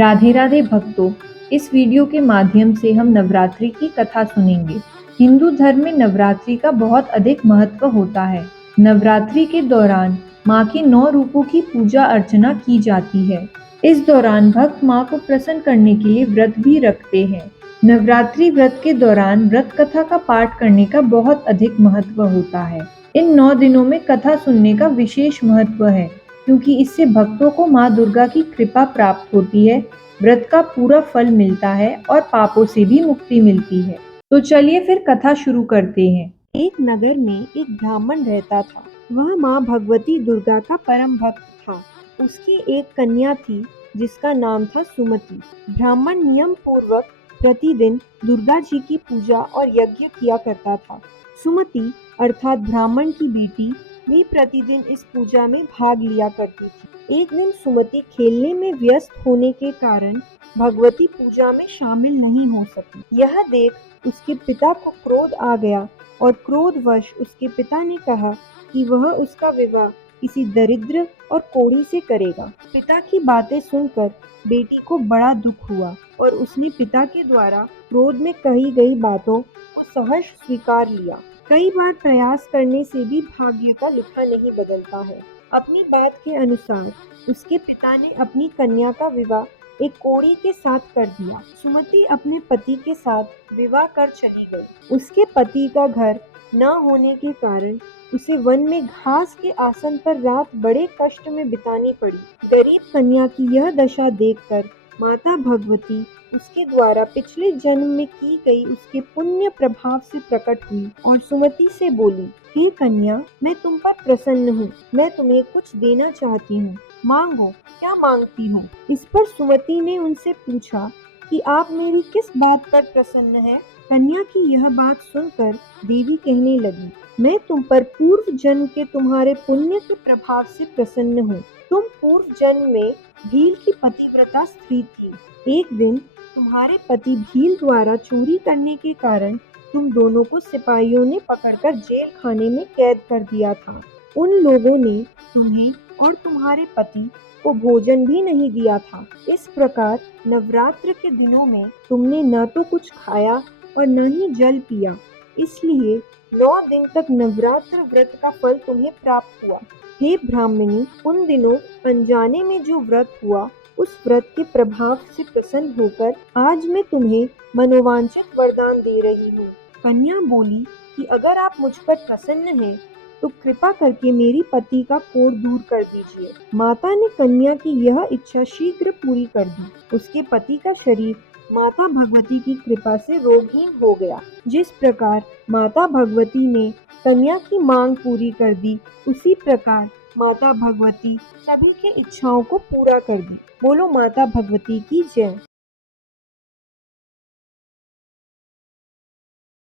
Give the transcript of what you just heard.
राधे राधे भक्तों, इस वीडियो के माध्यम से हम नवरात्रि की कथा सुनेंगे। हिंदू धर्म में नवरात्रि का बहुत अधिक महत्व होता है। नवरात्रि के दौरान माँ के 9 रूपों की पूजा अर्चना की जाती है। इस दौरान भक्त माँ को प्रसन्न करने के लिए व्रत भी रखते हैं। नवरात्रि व्रत के दौरान व्रत कथा का पाठ करने का बहुत अधिक महत्व होता है। इन 9 दिनों में कथा सुनने का विशेष महत्व है, क्योंकि इससे भक्तों को माँ दुर्गा की कृपा प्राप्त होती है, व्रत का पूरा फल मिलता है और पापों से भी मुक्ति मिलती है। तो चलिए फिर कथा शुरू करते हैं। एक नगर में एक ब्राह्मण रहता था। वह माँ भगवती दुर्गा का परम भक्त था। उसकी एक कन्या थी जिसका नाम था सुमति। ब्राह्मण नियम पूर्वक प्रतिदिन दुर्गा जी की पूजा और यज्ञ किया करता था। सुमति अर्थात ब्राह्मण की बेटी भी प्रतिदिन इस पूजा में भाग लिया करती थी। एक दिन सुमति खेलने में व्यस्त होने के कारण भगवती पूजा में शामिल नहीं हो सकी। यह देख उसके पिता को क्रोध आ गया और क्रोधवश उसके पिता ने कहा कि वह उसका विवाह किसी दरिद्र और कोढ़ी से करेगा। पिता की बातें सुनकर बेटी को बड़ा दुख हुआ और उसने पिता के द्वारा क्रोध में कही गई बातों को सहर्ष स्वीकार लिया। कई बार प्रयास करने से भी भाग्य का लिखा नहीं बदलता है। अपनी बात के अनुसार उसके पिता ने अपनी कन्या का विवाह एक कोढ़ी के साथ कर दिया। सुमति अपने पति के साथ विवाह कर चली गई। उसके पति का घर न होने के कारण उसे वन में घास के आसन पर रात बड़े कष्ट में बितानी पड़ी। गरीब कन्या की यह दशा देखकर माता भगवती उसके द्वारा पिछले जन्म में की गई उसके पुण्य प्रभाव से प्रकट हुई और सुमति से बोली, हे कन्या, मैं तुम पर प्रसन्न हूँ। मैं तुम्हें कुछ देना चाहती हूँ। मांगो, क्या मांगती हो? इस पर सुमति ने उनसे पूछा कि आप मेरी किस बात पर प्रसन्न हैं? कन्या की यह बात सुनकर देवी कहने लगी, मैं तुम पर पूर्व जन्म के तुम्हारे पुण्य के प्रभाव से प्रसन्न हूँ। तुम पूर्व जन्म में भील की पतिव्रता स्त्री थी। एक दिन तुम्हारे पति भील द्वारा चोरी करने के कारण तुम दोनों को सिपाहियों ने पकड़कर जेल खाने में कैद कर दिया था। उन लोगों ने तुम्हें और तुम्हारे पति को भोजन भी नहीं दिया था। इस प्रकार नवरात्र के दिनों में तुमने न तो कुछ खाया और न ही जल पिया। इसलिए 9 दिन तक नवरात्र व्रत का फल तुम्हें प्राप्त हुआ। हे ब्राह्मणी, उन दिनों अनजाने में जो व्रत हुआ, उस व्रत के प्रभाव से प्रसन्न होकर आज मैं तुम्हें मनोवांछित वरदान दे रही हूँ। कन्या बोली कि अगर आप मुझ पर प्रसन्न हैं, तो कृपा करके मेरी पति का कोढ़ दूर कर दीजिए। माता ने कन्या की यह इच्छा शीघ्र पूरी कर दी। उसके पति का शरीर माता भगवती की कृपा से रोगहीन हो गया। जिस प्रकार माता भगवती ने कन्या की मांग पूरी कर दी, उसी प्रकार माता भगवती सभी की इच्छाओं को पूरा कर दी। बोलो माता भगवती की जय।